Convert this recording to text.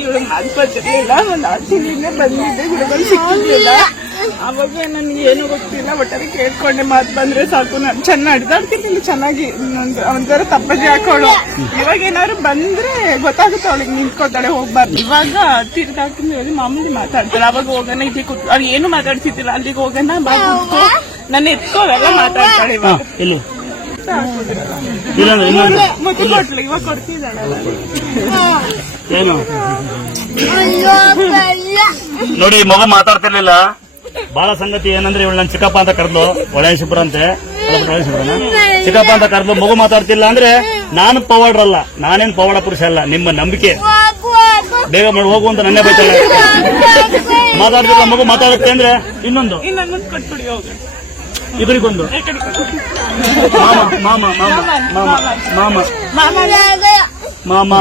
ಇವಳು ಮಾತು ಬರ್ತಿರ್ಲಿಲ್ಲ ಒಂದು ಆಚೆಯಿಂದ ಬಂದಿದ್ದೆ ಗುರುಗಳು ಸಿಕ್ಕಿರ್ಲಿಲ್ಲ ಅವಾಗ ನನಗೆ ಏನು ಗೊತ್ತಿಲ್ಲ ಒಟ್ಟಾರೆ ಕೇಳ್ಕೊಂಡೆ ಮಾತು ಬಂದ್ರೆ ಸಾಕು ನಾನು ಚೆನ್ನಾಗಿ ಅಡ್ದಾಡ್ತೀನಿ ಚೆನ್ನಾಗಿ ಒಂಥರ ತಪ್ಪಜಿ ಹಾಕೋಳು. ಇವಾಗ ಏನಾದ್ರು ಬಂದ್ರೆ ಗೊತ್ತಾಗುತ್ತೆ ಅವಳಿಗೆ ನಿಂತ್ಕೊತಾಳೆ ಹೋಗ್ಬಾರ್ದು. ಇವಾಗ ತಿರ್ಗಾಕಿಂದ ಹೇಳಿ ಮಾಮೂಲಿ ಮಾತಾಡ್ತಾಳೆ ಅವಾಗ ಹೋಗೋಣ ಇಲ್ಲಿ ಕೂತ್ ಅವ್ರು ಏನು ಮಾತಾಡ್ತಿದ್ದಿಲ್ಲ ಅಲ್ಲಿಗೆ ಹೋಗೋಣ ಬಾ ನನ್ನ ಎತ್ಕೋವೆಲ್ಲ ಮಾತಾಡ್ತಾಳೆ ಇವಾಗ. ಕೊಟ್ಲು ಇವಾಗ ಏನು? ನೋಡಿ ಮಗು ಮಾತಾಡ್ತಿರ್ಲಿಲ್ಲ. ಬಹಳ ಸಂಗತಿ ಏನಂದ್ರೆ ಇವಳು ನನ್ನ ಚಿಕ್ಕಪ್ಪ ಅಂತ ಕರೆದ್ಲು ಒಳ್ಳೆ ಶುಭ್ರ ಅಂತೆ. ಅಲ್ಲ ಚಿಕ್ಕಪ್ಪ ಅಂತ ಕರೆದ್ಲು ಮಗು ಮಾತಾಡ್ತಿಲ್ಲ ಅಂದ್ರೆ ನಾನು ಪವಾಡ್ರಲ್ಲ ನಾನೇನ್ ಪವಾಡ ಪುರುಷ ಅಲ್ಲ ನಿಮ್ಮ ನಂಬಿಕೆ. ಬೇಗ ಮಾಡಿ ಹೋಗು ಅಂತ ನನ್ನೇ ಬೈತಾಳೆ. ಮಾತಾಡ್ತಿಲ್ಲ ಮಗು ಮಾತಾಡುತ್ತೆ ಅಂದ್ರೆ ಇನ್ನೊಂದು. ಇಬ್ಬರಿಗೊಂದು ಮಾಮ ಮಾಮ ಮಾಮ ಮಾಮ. ಮಾಮ. ಮಾಮ.